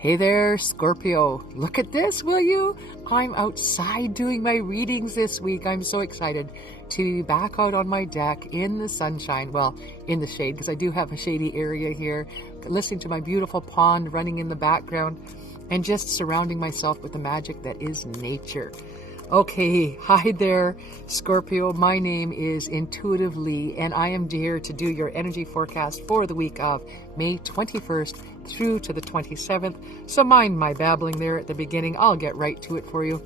Hey there, Scorpio. Look at this, will you? I'm outside doing my readings this week. I'm so excited to be back out on my deck in the sunshine. Well, in the shade, because I do have a shady area here. Listening to my beautiful pond running in the background and just surrounding myself with the magic that is nature. Okay, hi there, Scorpio. My name is Intuitive Lee, and I am here to do your energy forecast for the week of May 21st through to the 27th. So mind my babbling there at the beginning. I'll get right to it for you.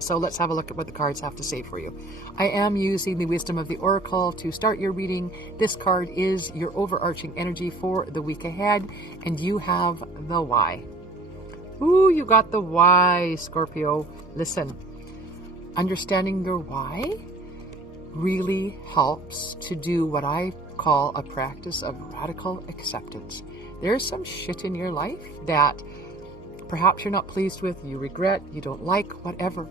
So let's have a look at what the cards have to say for you. I am using the Wisdom of the Oracle to start your reading. This card is your overarching energy for the week ahead, and you have the why. Ooh, you got the why, Scorpio. Listen. Understanding your why really helps to do what I call a practice of radical acceptance. There's some shit in your life that perhaps you're not pleased with, you regret, you don't like, whatever.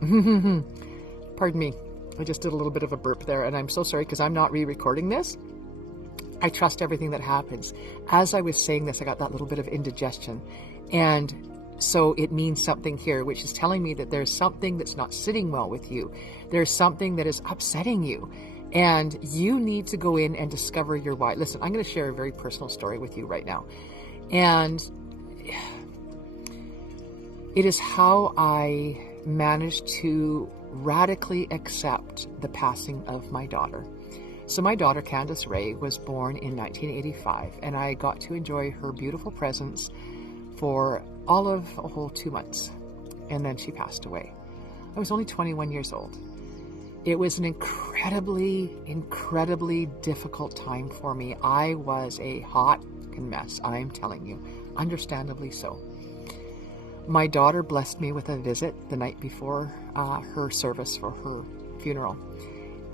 Pardon me, I just did a little bit of a burp there, and I'm so sorry because I'm not re-recording this. I trust everything that happens. As I was saying this, I got that little bit of indigestion, and so it means something here, which is telling me that there's something that's not sitting well with you. There's something that is upsetting you. And you need to go in and discover your why. Listen, I'm going to share a very personal story with you right now. And it is how I managed to radically accept the passing of my daughter. So my daughter, Candace Ray, was born in 1985. And I got to enjoy her beautiful presence for all of a whole 2 months, and then she passed away. I was only 21 years old. It was an incredibly difficult time for me. I was a hot mess, I'm telling you, understandably so. My daughter blessed me with a visit the night before her service for her funeral,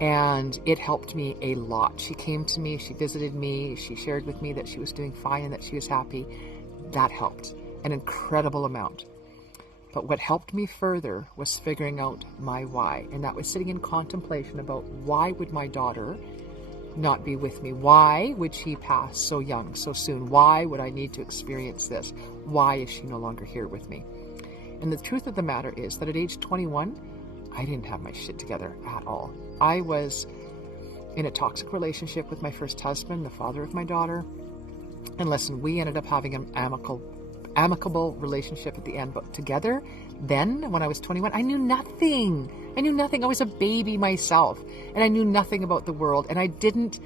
and it helped me a lot. She came to me, she visited me, she shared with me that she was doing fine and that she was happy. That helped an incredible amount. But what helped me further was figuring out my why. And that was sitting in contemplation about why would my daughter not be with me? Why would she pass so young, so soon? Why would I need to experience this? Why is she no longer here with me? And the truth of the matter is that at age 21, I didn't have my shit together at all. I was in a toxic relationship with my first husband, the father of my daughter. And listen, we ended up having an amicable relationship at the end, but together then when I was 21, I knew nothing. I was a baby myself, and I knew nothing about the world, and I didn't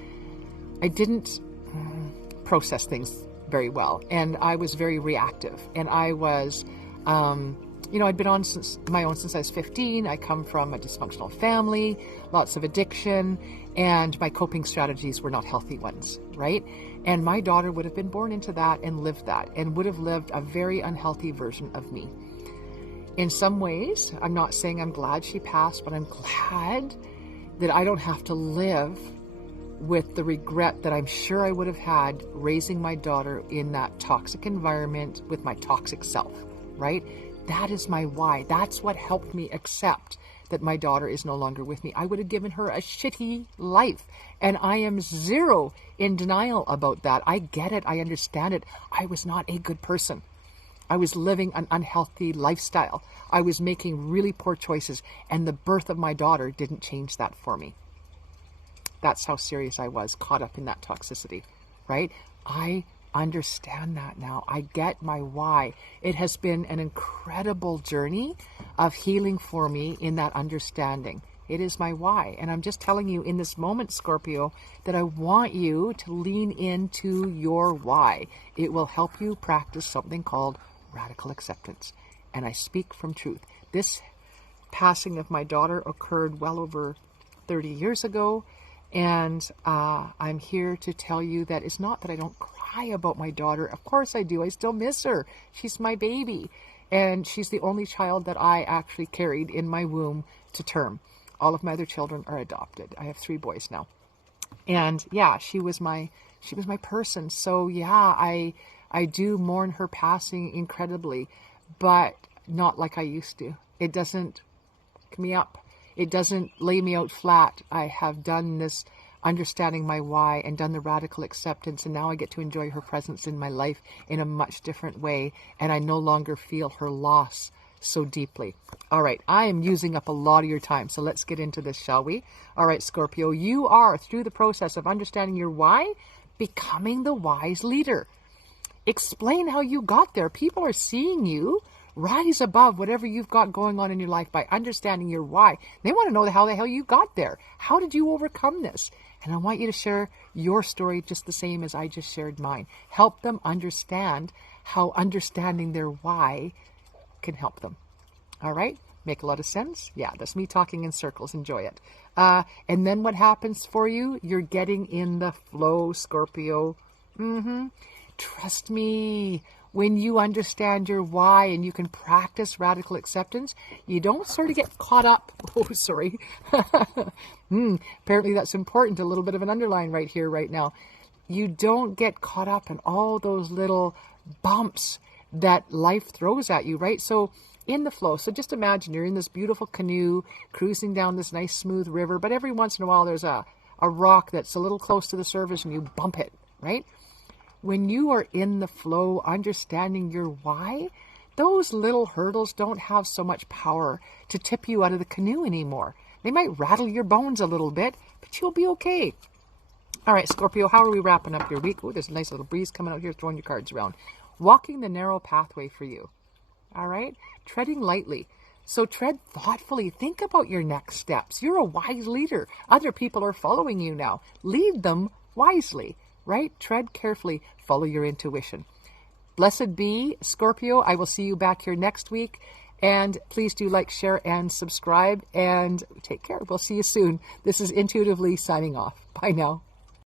process things very well, and I was very reactive, and I was I'd been on my own since I was 15. I come from a dysfunctional family, lots of addiction, and my coping strategies were not healthy ones, right? And my daughter would have been born into that and lived that, and would have lived a very unhealthy version of me. In some ways, I'm not saying I'm glad she passed, but I'm glad that I don't have to live with the regret that I'm sure I would have had raising my daughter in that toxic environment with my toxic self, right? That is my why. That's what helped me accept that my daughter is no longer with me. I would have given her a shitty life, and I am zero in denial about that. I get it. I understand it. I was not a good person. I was living an unhealthy lifestyle. I was making really poor choices, and the birth of my daughter didn't change that for me. That's how serious I was, caught up in that toxicity, right? I understand that now. I get my why. It has been an incredible journey of healing for me in that understanding. It is my why. And I'm just telling you in this moment, Scorpio, that I want you to lean into your why. It will help you practice something called radical acceptance. And I speak from truth. This passing of my daughter occurred well over 30 years ago. And I'm here to tell you that it's not that I don't cry about my daughter. Of course I do. I still miss her. She's my baby. And she's the only child that I actually carried in my womb to term. All of my other children are adopted. I have 3 boys now. And yeah, she was my person. So yeah, I do mourn her passing incredibly, but not like I used to. It doesn't pick me up. It doesn't lay me out flat. I have done this understanding my why and done the radical acceptance, and now I get to enjoy her presence in my life in a much different way, and I no longer feel her loss so deeply. All right, I am using up a lot of your time, so let's get into this, shall we? All right, Scorpio, you are, through the process of understanding your why, becoming the wise leader. Explain how you got there. People are seeing you rise above whatever you've got going on in your life by understanding your why. They want to know how the hell you got there. How did you overcome this? And I want you to share your story just the same as I just shared mine. Help them understand how understanding their why can help them. All right? Make a lot of sense? Yeah, that's me talking in circles. Enjoy it. And then what happens for you? You're getting in the flow, Scorpio. Trust me. When you understand your why and you can practice radical acceptance, you don't sort of get caught up. Oh, sorry. Apparently that's important. A little bit of an underline right here, right now. You don't get caught up in all those little bumps that life throws at you, right? So in the flow, so just imagine you're in this beautiful canoe cruising down this nice smooth river, but every once in a while there's a rock that's a little close to the surface and you bump it, right? When you are in the flow, understanding your why, those little hurdles don't have so much power to tip you out of the canoe anymore. They might rattle your bones a little bit, but you'll be okay. All right, Scorpio, how are we wrapping up your week? Oh, there's a nice little breeze coming out here, throwing your cards around. Walking the narrow pathway for you. All right? Treading lightly. So tread thoughtfully. Think about your next steps. You're a wise leader. Other people are following you now. Lead them wisely. Right? Tread carefully. Follow your intuition. Blessed be, Scorpio. I will see you back here next week. And please do like, share, and subscribe. And take care. We'll see you soon. This is Intuitively signing off. Bye now.